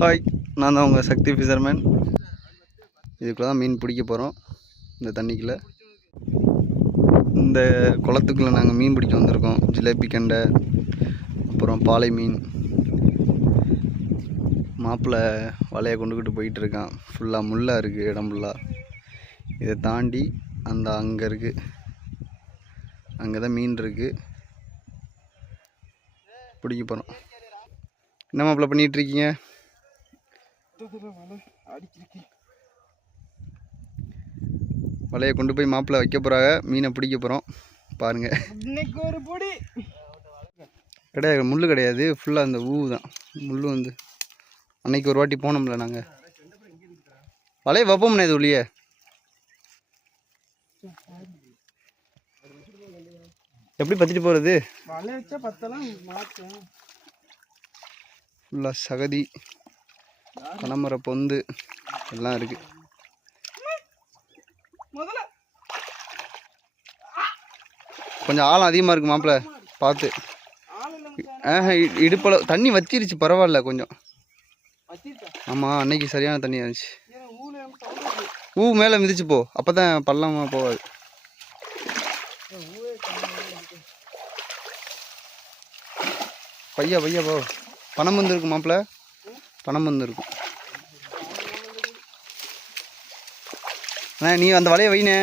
Hi, நான் தான் உங்கள் சக்தி ஃபிஷர்மேன். இதுக்குள்ள தான் மீன் பிடிக்க போகிறோம். இந்த தண்ணிக்குள்ளே, இந்த குளத்துக்குள்ளே நாங்கள் மீன் பிடிக்க வந்திருக்கோம். ஜிலேபி கெண்டை, அப்புறம் பாலை மீன். மாப்பிள்ளை வலையை கொண்டுக்கிட்டு போயிட்டுருக்கான். ஃபுல்லாக முள்ளாக இருக்குது இடம் ஃபுல்லாக. இதை தாண்டி அந்த அங்கே இருக்குது, அங்கே தான் மீன் இருக்குது, பிடிக்க போகிறோம். என்ன மாப்பிள்ளை பண்ணிகிட்ருக்கீங்க? வலையை கொண்டு போய் மாப்பிள்ளை வைக்க போகிறாங்க. மீனை பிடிக்க போகிறோம். பாருங்கள். இன்னைக்கு ஒரு பொடி கிடையாது, முள் கிடையாது, ஃபுல்லாக அந்த ஊ தான். முள் வந்து அன்னைக்கு ஒரு வாட்டி போனோம்ல நாங்கள். வலையை வைப்போம்ண்ணே இது உள்ளியே. எப்படி பற்றிட்டு போகிறது? வலை வச்சா பத்தெல்லாம் மாற்றேன். ஃபுல்லாக சகதி, பனைமர பொந்து எல்லாம் இருக்குது. கொஞ்சம் ஆழம் அதிகமாக இருக்குது மாப்பிள்ளை, பார்த்து. இடுப்பளவு தண்ணி வத்திருச்சு, பரவாயில்ல கொஞ்சம். ஆமாம், அன்னைக்கு சரியான தண்ணி இருந்துச்சு. ஊ மேலே மிதிச்சு போ, அப்போ தான் பள்ளமாக போகாது. பையா பையா போ. பணம் வந்து இருக்கும் மாப்பிள்ளை, பணம் வந்து இருக்கும். நீ அந்த வலையை வைனே.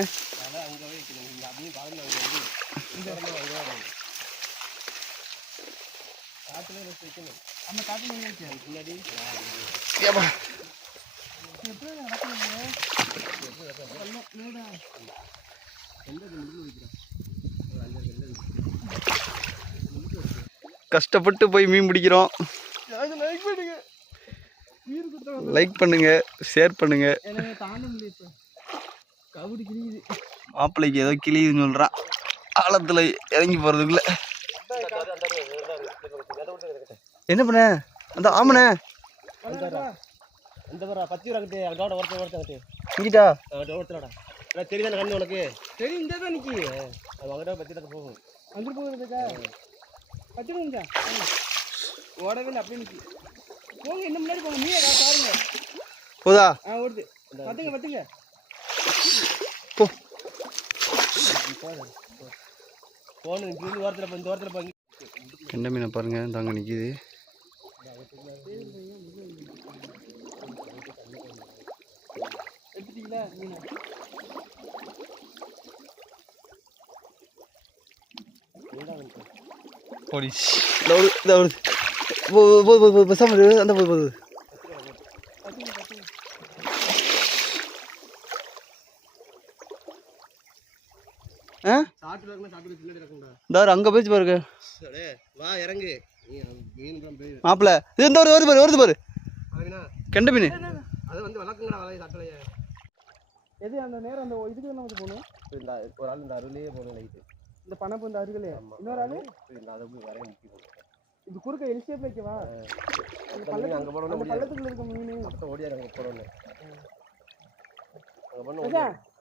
கஷ்டப்பட்டு போய் மீன் பிடிக்கிறோம். லைக் பண்ணுங்க, ஷேர் பண்ணுங்க. மாப்பிள்ளைக்கு ஏதோ கிளியுன்னு சொல்றான். ஆழத்துல இறங்கி போறதுக்குள்ள என்ன பண்ண? அந்த ஆமனே இங்கிட்டா தெரியுதான கண்ணு உனக்கு? தெரியும், இந்த தான் நிக்கி பத்தி போகும். வந்து போகிறதுக்கா பச்சை ஓடவே இல்லை, அப்படியே நிக்கி. போங்க, இன்னும் முன்னாடி போங்க. நீ பாருங்க போதா? ஓடுது. பத்துங்க பத்துங்க போ. போன இந்த வாரத்தில் இந்த வாரத்தில் போங்க. கெண்டை மீனை பாருங்க, தாங்க நிற்கிது. எடுத்துட்டீங்களா மீன்? ஓடிச்சு. அந்த போகுது. அங்க போயிச்சு பாருங்க. மாப்பிள்ள இது இந்த வருது பாரு, வருது பாரு கெண்டை மீன். எது அந்த நேரம் அந்த இதுக்கு என்ன வந்து போகணும்? ஒரு ஆள் இந்த அருளையே போகணும். லைட்டு இந்த பணப்பு இந்த அருகிலே இன்னொரு ஆளு இது குறுக்க எல்சிஎஃப் வைக்கவா? அங்கே போகணும், பள்ளத்துக்குள்ள இருக்க மீன் ஓடியாரு. அங்கே போகணும்.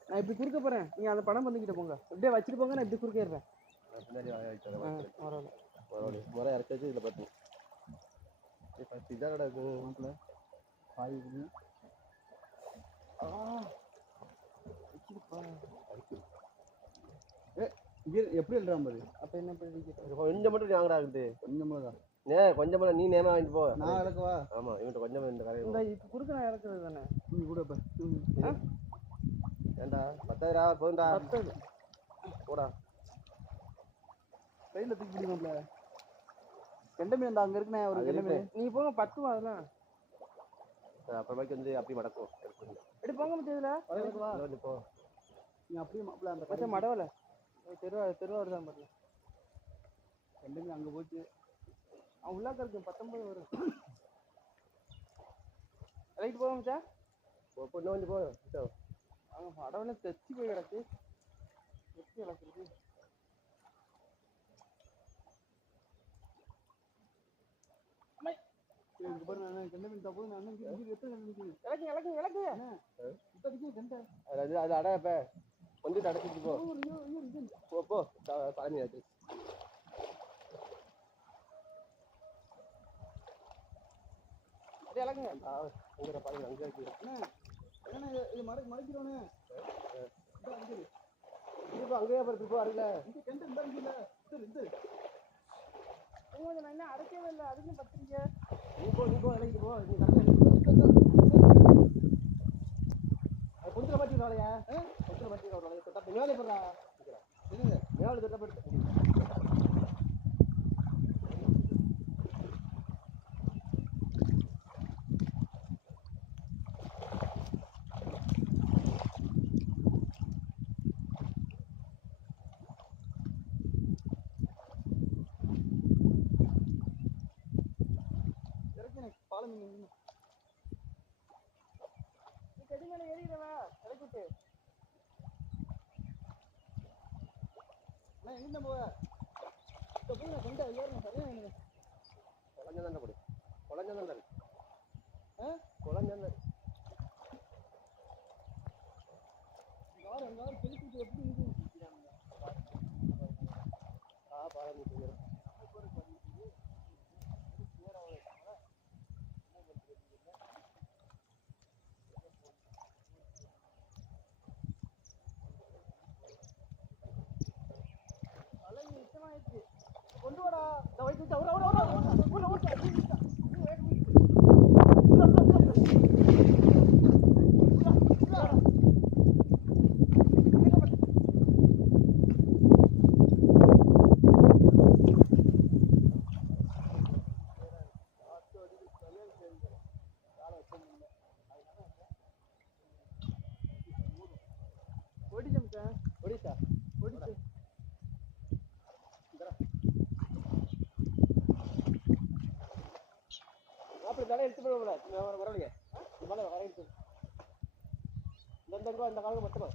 நான் இப்படி குறுக்க போறேன், நீங்க அந்த பணம் பண்ணிக்கிட்ட போங்க. இப்படியே வச்சுட்டு போங்க, நான் இப்படி குறுக்க ஏறுறேன். முறை இறச்சி வச்சு இதில் பார்த்து இதாக இருக்கும் மாப்பிள்ள. எப்படி எழுதுறான் பாரு. அப்ப என்ன கொஞ்சம் மட்டும் வாங்கடா இருக்குது. கொஞ்சமா தான் கொஞ்சமா நீ நேமா வாங்கிட்டு போ. நான் இறக்குவா? ஆமா, இவன்ட்ட கொஞ்சமா இந்த கரை இந்த இப்ப குறுக்க நான் இறக்குறது தானே. நீ கூட ஏண்டா 10,000 போதும்டா. 10 போடா. கையில தூக்கி பிடிக்கணும்ல. கெண்டை மீன் அங்க இருக்குனே ஒரு கெண்டை மீன். நீ போங்க 10 அதெல்லாம். அப்புறமாக்கு வந்து அப்படியே மடக்கும். எடி போங்க மத்தியதுல. வரதுவா போ. நீ அப்படியே மாப்ள அந்த கச்ச மடவல. தெருவா வருதான் பாரு. கெண்டை மீன் அங்க போச்சு. அவன் உள்ளாக்க இருக்கு 19 வரும். ரைட் போங்க மச்சா. போ இன்னும் போ. அவன் மடவல தெச்சி போய் கிடக்கு. தெச்சி கிடக்கு. அது அடையப்ப வந்துட்டு அடைச்சிட்டு போ போ பழனி ஆச்சு. அங்கேயே திருப்பி வரல அடைக்கவே இல்லை அதுக்கும் பத்துறீங்க நீ போ இறங்கிட்டு போ நீ கொஞ்சம் மாட்டி நாளையா கொஞ்சம் மாட்டி தொட்டா மேலே போடுறா மேலே தொட்டப்பட்டு செடி மேலே ஏறிடுவா இறக்கிட்டு எங்க போவ சரியா குழந்தான் கொடு குழந்தான் குழந்தான் கொண்டு வாடா ஒடிசா அப்படி தலை எடுத்து போட வரலையே மலை வர எடுத்து இந்த ரூபா இந்த காலம் மொத்தமா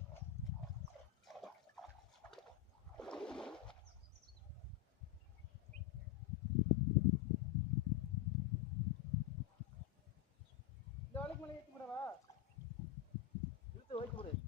இந்த வேலைக்கு மேலே ஏற்றி விடவா இழுத்து வைக்க முடியும்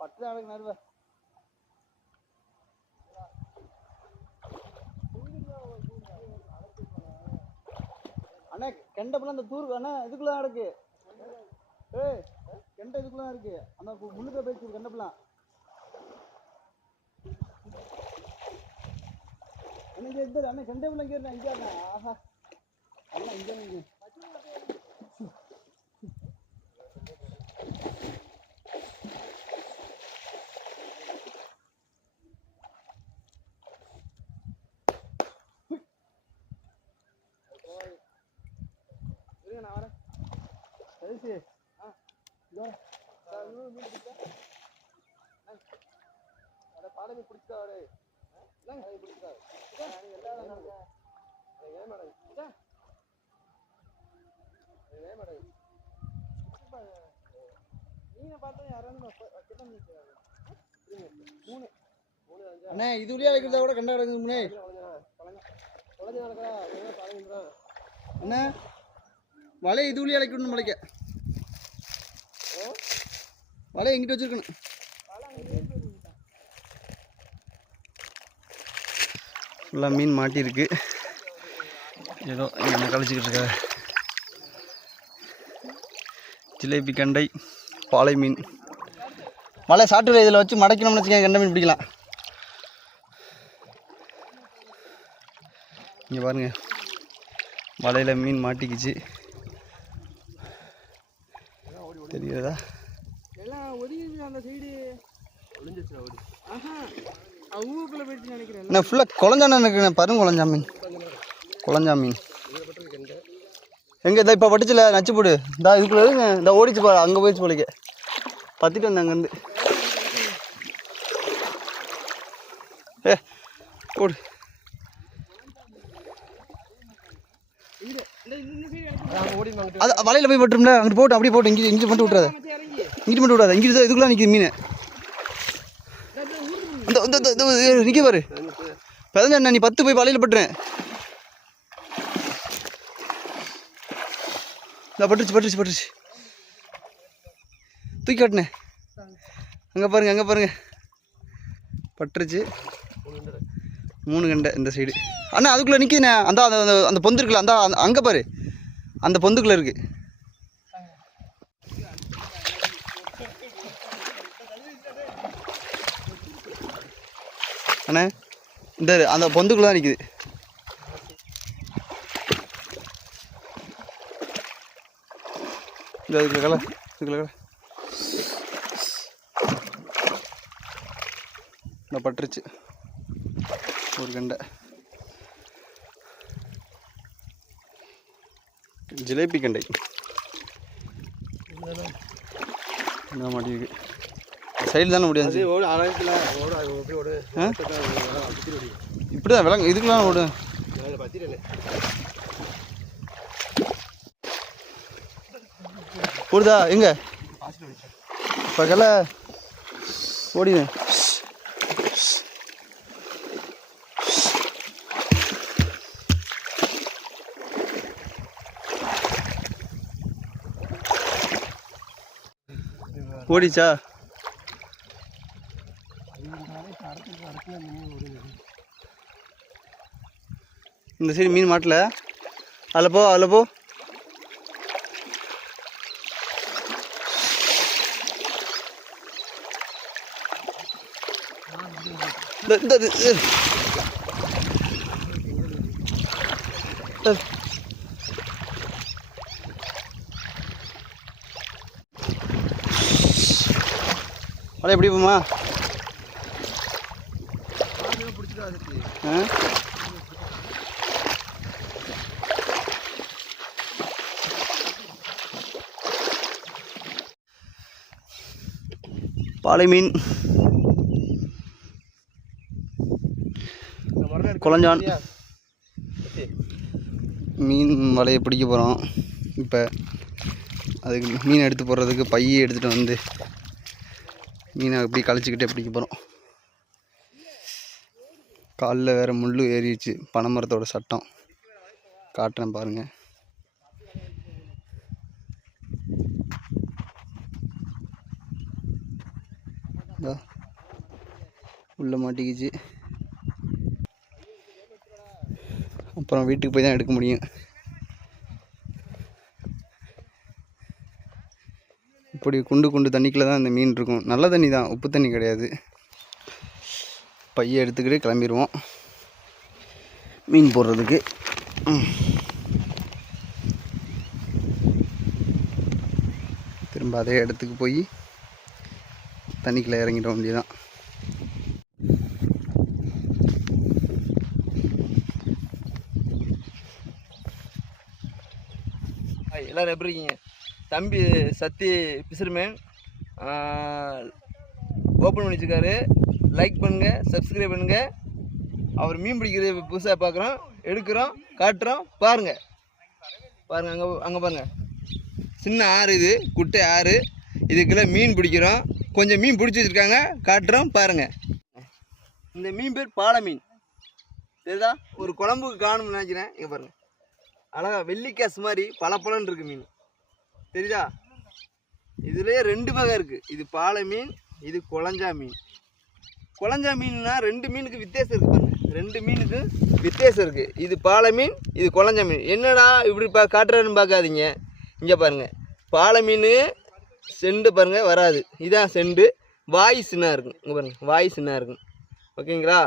பத்து நாளைக்கு நடுவ அண்ணா கெண்டப்பெல்லாம் அந்த தூர் அண்ணா இதுக்குள்ள இருக்கு ஏய் கெண்டை இதுக்குள்ள இருக்கு அந்த முன்னுக்க போயிடுச்சு கெண்டப்பெல்லாம் அண்ணா இங்க அண்ணா கெண்டப்பெல்லாம் இங்க இருந்தா இங்க அண்ணா ஆஹா அண்ணா இங்க நான் வரேன் சரி பாடமே பிடிச்சா அவரு பிடிச்சா எல்லாரும் ஏன் மேடம் ஏன் மேடம் நீங்க பார்த்தா யாராவது அண்ணே இது உள்ளே வைக்கிறத கூட கண்டா கிடக்குது முன்னே அண்ணா வலை இது உள்ளே அழைக்கணும் மலைக்க வலை எங்கிட்ட வச்சிருக்கணும் ஃபுல்லாக மீன் மாட்டியிருக்கு ஏதோ என்ன கழிச்சிக்கிட்டு இருக்க ஜிலேபி கண்டை பாலை மீன் மலை சாட்டு இதில் வச்சு மடக்கணும்னு வச்சுக்கோங்க கெண்டை மீன் பிடிக்கலாம் இங்கே பாருங்கள் வலையில் மீன் மாட்டிக்கிச்சு தெரியுறதா எல்லாம் ஒதுங்கிது அந்த சைடு ஒளிஞ்சிச்சு ஓடி ஊருக்குள்ளே போயிடுச்சு நினைக்கிறேன் என்ன ஃபுல்லாக குழஞ்சான இருக்குண்ணே பருங்க குழஞ்சா மீன் குழஞ்சா மீன் எங்கே இந்த இப்போ பட்டுச்சுல நச்சு போடு இந்த இதுக்குள்ள இருங்க இந்த ஓடிச்சு போல அங்கே போயிடுச்சு போலிக்க பற்றிட்டு வந்தேன் அங்கேருந்து ஏ போடு அது வலையில் போய் பட்டுரும்ல அங்கிட்டு போட்டு அப்படியே போட்டு இங்கே மட்டும் விட்றாத இங்கிட்டு மட்டும் விடாத இங்கிட்டு இதுக்குள்ள நிற்கிது மீன் இந்த நிற்க பாரு பதினஞ்சு நீ 10 போய் வலையில் பட்டுறேன் இந்த பட்டுருச்சு தூக்கி காட்டினேன் அங்கே பாருங்க பட்டுருச்சு 3 கண்டை இந்த சைடு அண்ணா அதுக்குள்ளே நிற்கிதுண்ணே அந்த அந்த பொந்து இருக்குல்ல அந்த அங்கே பாரு அந்த பொந்துக்குள்ளே இருக்கு அண்ணே இந்த அந்த பொந்துக்குள்ளே தான் நிற்கிது இந்த இதுக்குள்ள இந்த பட்டுருச்சு ஒரு கண்டை ஜிலேபி கண்டை இந்த மாட்டி இருக்கு சைடில் தானே முடியாது இப்படி தான் விலங்கு இதுக்கெல்லாம் ஓடு போடுதா எங்க பக்கல ஓடிது ஓடிச்சா இந்த சைடு மீன் மாட்டல அதில் போ அட எப்படி போமா பாலை மீன் குளஞ்சான் மீன் வலையை பிடிக்க போகிறோம் இப்போ அதுக்கு மீன் எடுத்து போடுறதுக்கு பையை எடுத்துகிட்டு வந்து மீனை அப்படி கழிச்சிக்கிட்டே பிடிக்க போகிறோம் காலில் வேறு முள் ஏறிடுச்சு பனைமரத்தோட சட்டம் காட்டுறேன் பாருங்கள் உள்ளே மாட்டிக்கிச்சு அப்புறம் வீட்டுக்கு போய் தான் எடுக்க முடியும் இப்படி குண்டு தண்ணிக்குள்ளே தான் இந்த மீன் இருக்கும் நல்ல தண்ணி தான் உப்பு தண்ணி கிடையாது பையை எடுத்துக்கிட்டு கிளம்பிடுவோம் மீன் போடுறதுக்கு திரும்ப அதே இடத்துக்கு போய் தண்ணிக்குள்ளே இறங்கிட வேண்டியதான் எல்லோரும் எப்படி இருக்கீங்க? தம்பி சத்தி பிசர்மேன் ஓப்பன் பண்ணி வச்சுருக்காரு. லைக் பண்ணுங்கள், சப்ஸ்கிரைப் பண்ணுங்கள். அவர் மீன் பிடிக்கிறது புதுசாக பார்க்குறோம், எடுக்கிறோம், காட்டுறோம். பாருங்கள் அங்கே பாருங்கள், சின்ன ஆறு இது, குட்டை ஆறு. இதுக்குள்ளே மீன் பிடிக்கிறோம். கொஞ்சம் மீன் பிடிச்சி வச்சுருக்காங்க, காட்டுறோம் பாருங்கள். இந்த மீன் பேர் பாலை மீன். தெரியுதா? ஒரு குழம்புக்கு காணும்னு நினைக்கிறேன். இங்கே பாருங்கள், அழகா வெள்ளிக்காசு மாதிரி பளபளன்னு இருக்குது மீன். தெரியுதா? இதுலேயே 2 வகை இருக்குது. இது பாலை மீன், இது குளஞ்சா மீன். குளஞ்சா மீன்னா 2 மீனுக்கு வித்தியாசம் இருக்குது பாருங்கள். 2 மீனுக்கு வித்தியாசம் இருக்குது. இது பாலை மீன், இது குளஞ்சா மீன். என்னடா இப்படி காட்டுறாருன்னு பார்க்காதீங்க. இங்கே பாருங்கள், பாலை மீன் செண்டு பாருங்கள் வராது. இதான் செண்டு. வாய் சின்ன இருக்கும். இங்கே பாருங்கள், வாய் சின்ன இருக்கும். ஓகேங்களா?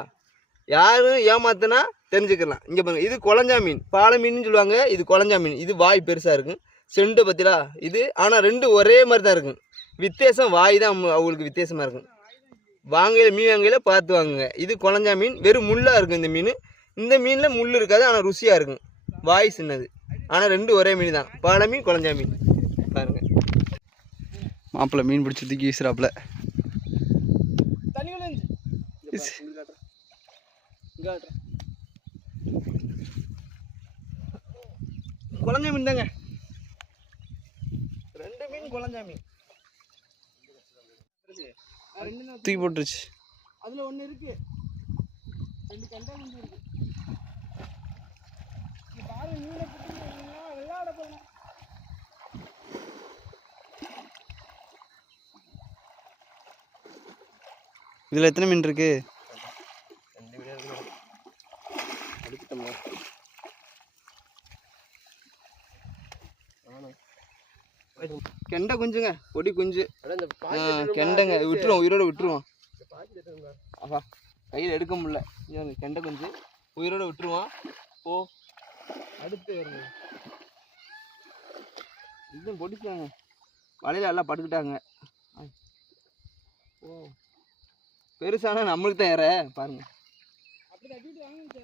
யாரும் ஏமாத்தினா தெரிஞ்சுக்கலாம். இங்கே பாருங்கள், இது குளஞ்சா மீன். பாலை மீன் சொல்லுவாங்க, இது குளஞ்சா மீன். இது வாய் பெருசாக இருக்கும். செண்டு பற்றிலா இது. ஆனால் 2 ஒரே மாதிரி தான் இருக்கும். வித்தியாசம் வாய் தான் அவங்களுக்கு வித்தியாசமாக இருக்கும். வாங்கையில் மீன் வாங்கையில் பார்த்து வாங்குங்க. இது குளஞ்சா மீன், வெறும் முள்ளாக இருக்கும் இந்த மீன். இந்த மீனில் முள் இருக்காது, ஆனால் ருசியாக இருக்கும். வாய் சின்னது. ஆனால் ரெண்டும் ஒரே மீன் தான், பாலை மீன் குழஞ்சா மீன். பாருங்க மாப்பிள்ளை மீன் பிடிச்சி தூக்கி வீசுறாப்புல. தண்ணி விழுந்து குழஞ்ச மீன் தாங்க, 2 மீன் குழஞ்சா மீன். தூக்கி போட்டுருச்சு. அதில் ஒன்று இருக்கு, 2 கண்டா குஞ்சு இருக்கு. பாரு மீனை பிடிச்சிங்கன்னா விளையாட போகணும். இதில் எத்தனை மீன் இருக்கு? 2 மீன் இருக்கு. அடிக்கிட்டோம்ல. கெண்டை குஞ்சுங்க, பொடி குஞ்சு. அந்த கெண்டைங்க விட்டுருவோம், உயிரோட விட்டுருவோம். ஆஹா கையில் எடுக்க முடியல. கெண்டை குஞ்சு உயிரோட விட்டுருவோம். ஓ அடுத்து வருங்க, இதுவும் பொடிச்சாங்க, வலையில எல்லாம் படுக்கிட்டாங்க. ஓ பெருசானா நம்மளுக்கு தான் ஏற பாருங்க. அப்படி தட்டிட்டு வாங்க,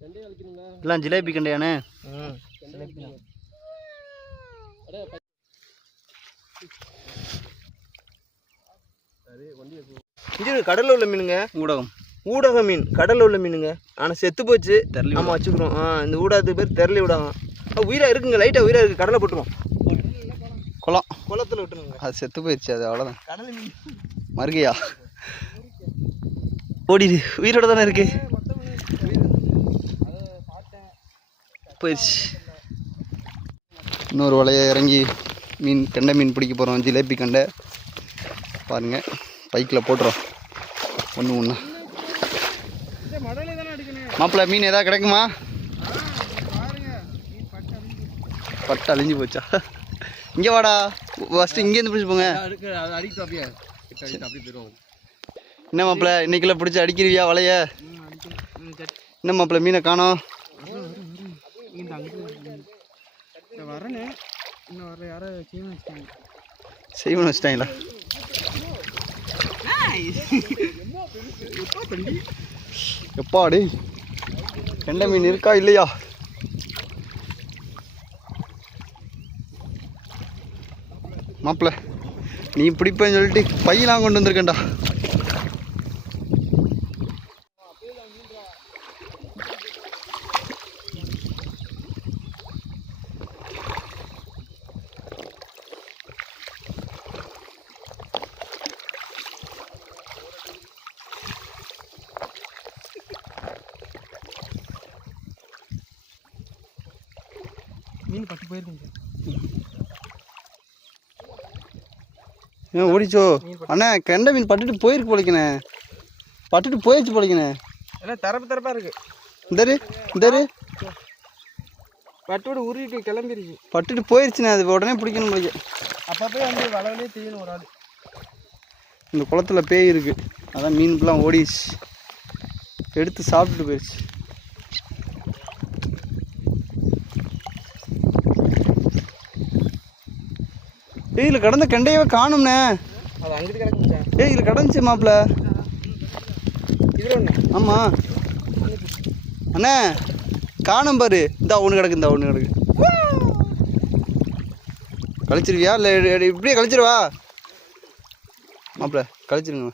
கண்டே வலிக்கணுங்களா? எல்லாம் ஜிலேபி கண்டையானே. இது கடலில் உள்ள மீனுங்க, ஊடகம். ஊடக மீன், கடலில் உள்ள மீனுங்க. ஆனால் செத்து போச்சு. ஆமாம் வச்சுக்கிறோம். இந்த ஊடகத்துக்கு பேர் தெரளி ஊடகம். உயிராக இருக்குங்க, லைட்டாக உயிராக இருக்குது. கடலை போட்டுருவோம், குளத்தில் விட்டுருங்க. அது செத்து போயிடுச்சு, அது அவ்வளோதான். கடல் மீன் மறுகையா ஓடிடு, உயிரோட தானே இருக்கு. போயிடுச்சு. இன்னொரு வலையை இறங்கி மீன், கெண்டை மீன் பிடிக்க போகிறோம். ஜிலேபி கண்டை பாருங்கள், பைக்கில் போட்டுறோம் ஒன்று. மடலே தானே அடிக்கணும். மாப்பிள்ளை மீன் எதாவது கிடைக்குமா? பாருங்க மீன் பட்டு அழிஞ்சு போச்சா? இங்கே வாடா, ஃபஸ்ட்டு இங்கேருந்து பிடிச்சி போங்க. அடிக்கிட்டு அப்படியே போயிடுவோம். என்ன மாப்பிள்ளை இன்னைக்குள்ள பிடிச்சி அடிக்கிறியா வலைய? என்ன மாப்பிள்ளை மீனை காணோம்? வரனே இன்னும் வர யாரோ செய்யணும் வச்சுட்டாங்க. செய்வன வச்சிட்டாங்களா? எப்பாடி கெண்டை மீன் இருக்கா இல்லையா? மாப்பிள்ள நீ பிடிப்பேன்னு சொல்லிட்டு பையெல்லாம் கொண்டு வந்திருக்கேன்டா. மீன் பட்டு போயிருக்குங்க. ஏன் ஓடிச்சோ? அண்ணா கெண்டை மீன் பட்டுட்டு போயிருக்கு போலிக்கண்ணே, பட்டுட்டு போயிடுச்சு போலிக்கண்ணே. எல்லாம் தரப்பா இருக்கு. இந்த பட்டோட உருவிட்டு கிளம்பிருச்சு. பட்டுட்டு போயிடுச்சுண்ணே, அது உடனே பிடிக்கணும் போலிக்க. அப்பப்போ வந்து வளவிலே தெரியணும் ஒரு ஆள். இந்த குளத்துல பேய் இருக்கு, அதான் மீனுக்குலாம் ஓடிச்சு, எடுத்து சாப்பிட்டுட்டு போயிடுச்சு. இதில் கடந்த கெண்டையவே காணும்ண்ணே. அது அங்கிட்டு கிடக்குச்சா? இதில் கடந்துச்சு மாப்பிள்ள. இதில் ஒன்று. ஆமாம் அண்ணே காணும் பாரு. இந்தா ஒன்று கிடக்கு, இந்த ஒன்று கிடக்கு. கழிச்சிருவியா இல்லை இப்படியே கழிச்சிருவா? மாப்பிள்ள கழிச்சிருங்க.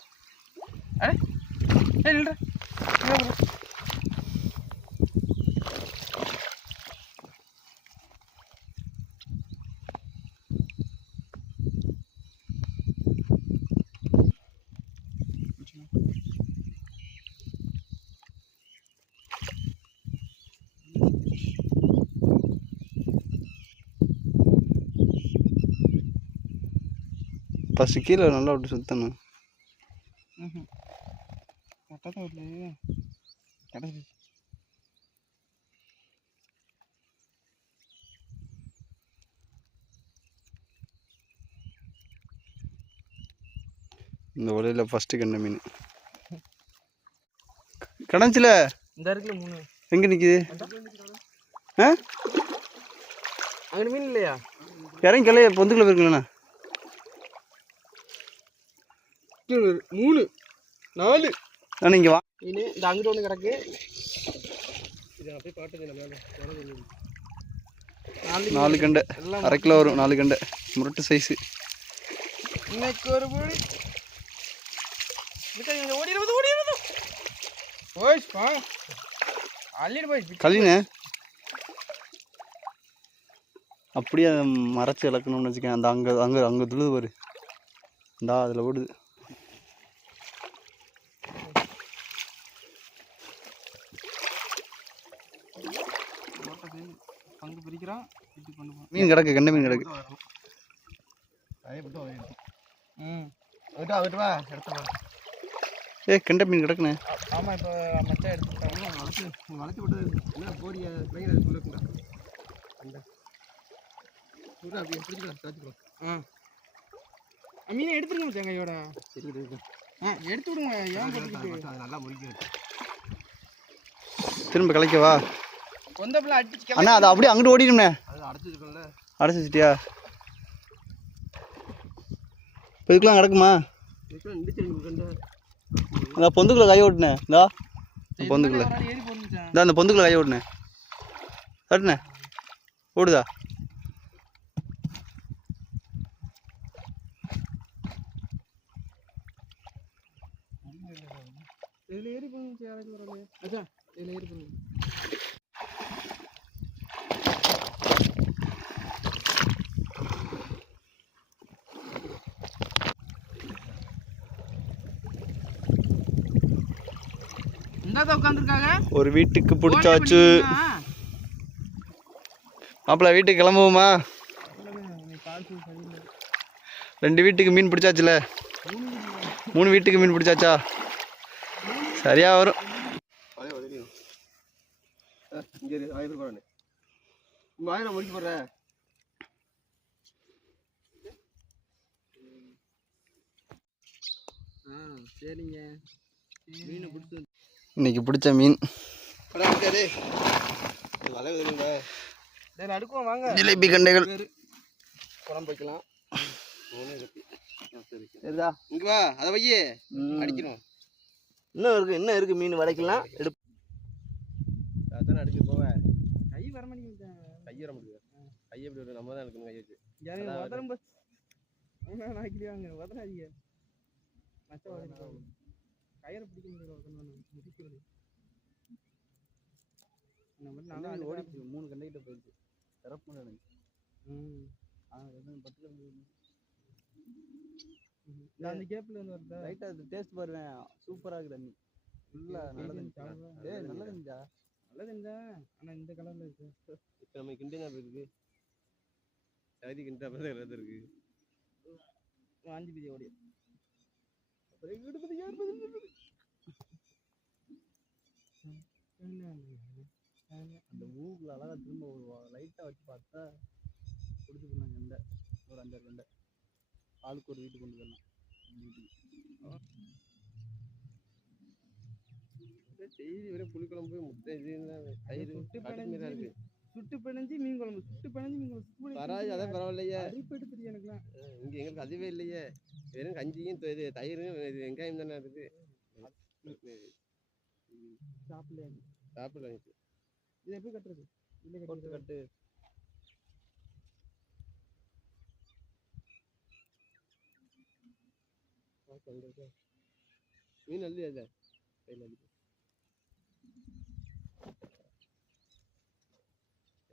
ஃபஸ்ட்டு கீழே நல்லா விட்டு சுற்றணும். கரெக்டாக வரலையே, கிடச்சி. இந்த வலையில் ஃபஸ்ட்டு கெண்டை மீன் கிடச்சில. இந்த இருக்குல்ல 3. எங்கே நிற்கிது? ஆ அங்கே மீன் இல்லையா? இறங்கி கிளைய பொந்துக்குள்ள போயிருக்கலண்ணா. 3 4 அண்ணா இங்கே வா. மீன் இந்த அங்கிட்டு ஒன்று கிடக்கு. இதை அப்படியே பாட்டுங்க. 4 கண்டை, அரை கிலோ வரும் 4 கண்டை, முரட்டு சைஸு. இன்னைக்கு ஒரு பொடி ஓடிடுவது போய் பா அள்ளிட்டு போய் கழினே அப்படியே அதை மறைச்சி இழக்கணும்னு வச்சுக்கேன். அந்த அங்கே அங்கே அங்கே துழுது பாரு, இந்தா அதில் ஓடுது. பங்கு பிரிக்கிறான் வீட்டுக்கு கொண்டு போகணும். மீன் கிடக்கு, கெண்டை மீன் கிடக்கு. ஏ கெண்டை மீன் கிடக்குண்ணே. ஆமாம் இப்போ மச்சான் எடுத்துக்கிட்டாங்க. வளர்ச்சி விட்டது என்ன போடிய பிள்ளைங்க அதுக்குள்ளே இருக்குடா. அந்த அப்படியே பிடிச்சிக்கலாம் சாச்சிக்கலாம். மீனை எடுத்துருங்க மச்சான் கையோட. எடுத்து விடுங்க. ஏன் போட்டுக்கிட்டு நல்லா முறிக்க திரும்ப கலைக்கவா? கொந்த பிள்ளை அடிச்சு அண்ணா அதை அப்படியே அங்கிட்டு ஓடிடும்ண்ணே. அது அடைச்சிருக்கோம்ல. அடைச்சி வச்சிட்டியா? இப்போ இதுக்குலாம் கிடக்குமா? இந்த பொந்துக்குள்ள கை ஓட்டுனேன். இந்தா பொந்துக்குள்ள, இந்த அந்த பொந்துக்குள்ள கை ஓட்டுனேன். கட்டுண்ணே ஓடுதா? இதில் ஏறி போங்க யாராச்சும் வரலையே. அச்சா இதில் ஏறி போங்க. இந்தாதான் உட்காந்துருக்காங்க. ஒரு வீட்டுக்கு பிடிச்சாச்சு. மாப்பிள்ள வீட்டுக்கு கிளம்புவோமா? 2 வீட்டுக்கு மீன் பிடிச்சாச்சுல. 3 வீட்டுக்கு மீன் பிடிச்சாச்சா? சரியா வரும். சரிங்க. மீனை பிடிச்சி இன்னைக்கு பிடிச்ச மீன் அடுக்குவோம் வாங்க. ஜிலேபி கண்டைகள். குழம்பு வைக்கலாம். சரிதா இங்கே வா, அதை வையே அடிக்கணும். இன்னும் இருக்கு மீன் வடைக்கலாம். எடுப்பு அதானே அடிக்க போவேன். கை வர மாட்டேங்குது. கை வர முடியாது. கை எப்படி வரும்? நம்ம தான் எடுக்கணும் கை வச்சு. உதரம் நாக்கிடுவாங்க. உதறாதீங்க மச்சா. கயிறை பிடிக்க முடியல. முடிக்கிறது ஓடிச்சு. 3 கண்டைகிட்ட போயிடுச்சு. சிறப்பு எனக்கு. 10 அந்த கேப்ல இருந்து வருதா? ரைட்டா அது டேஸ்ட் பாருவேன். சூப்பரா இருக்கு தண்ணி. ஃபுல்லா நல்லதுஞ்சா. நல்லதுஞ்சா. நல்லதுஞ்சா. ஆனா இந்த கலர்ல இருக்கு. இப்போ நம்ம கிண்டினா இருக்கு. சரி கிண்டா மாதிரி இருக்கு. வாஞ்சி பிதி ஓடி. அந்த மூக்குல அழகா திரும்ப லைட்டா வச்சு பார்த்தா பிடிச்சி போனாங்க. கண்டை ஒரு 5-6 கண்டை. ஆளுக்கு ஒரு வீட்டுக்கு கொண்டு வரலாம். செய்தி வரை புளிக்குழம்பு முட்டை தயிர் இருக்கு. சுட்டு பிணைஞ்சி மீன் குழம்பு. சுட்டு பிணைஞ்சி மீன் குழம்பு பரவாயில்ல. அதான் பரவாயில்லையே. அரிப்பெட்டு தெரியும் எனக்குலாம். இங்கே எங்களுக்கு அதுவே இல்லையே. வெறும் கஞ்சியும் தயிரும் வெங்காயம் தானே இருக்கு. சாப்பிடலாம். இது எப்படி கட்டுறது? இல்லை கட்டு. மீன் அல்லி அதை கையில் அடிக்கும்.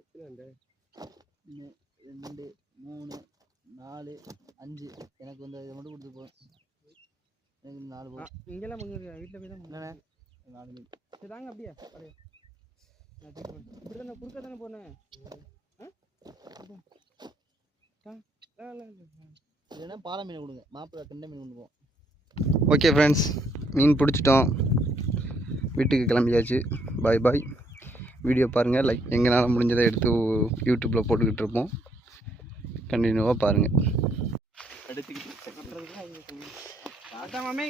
எத்தனை 2 3 4 5 எனக்கு வந்து இதை மட்டும் கொடுத்து போவேன். எனக்கு 4 போகும். இங்கெல்லாம் வீட்டில் போய் தான் என்னண்ணே 4 மீன். சரி தாங்க அப்படியே அப்படியே. இப்படி தானே குறுக்க தானே போனேன். இல்லைன்னா பாலை மீன் கொடுங்க. மாப்பிள்ளை கெண்டை மீன் கொண்டு போவோம். ஓகே ஃப்ரெண்ட்ஸ், மீன் பிடிச்சிட்டோம். வீட்டுக்கு கிளம்பியாச்சு. பாய் பாய். வீடியோ பாருங்கள். லைக் எங்களால் முடிஞ்சதை எடுத்து யூடியூப்பில் போட்டுக்கிட்டு இருப்போம். கண்டினியூவாக பாருங்கள். அதான் மாமே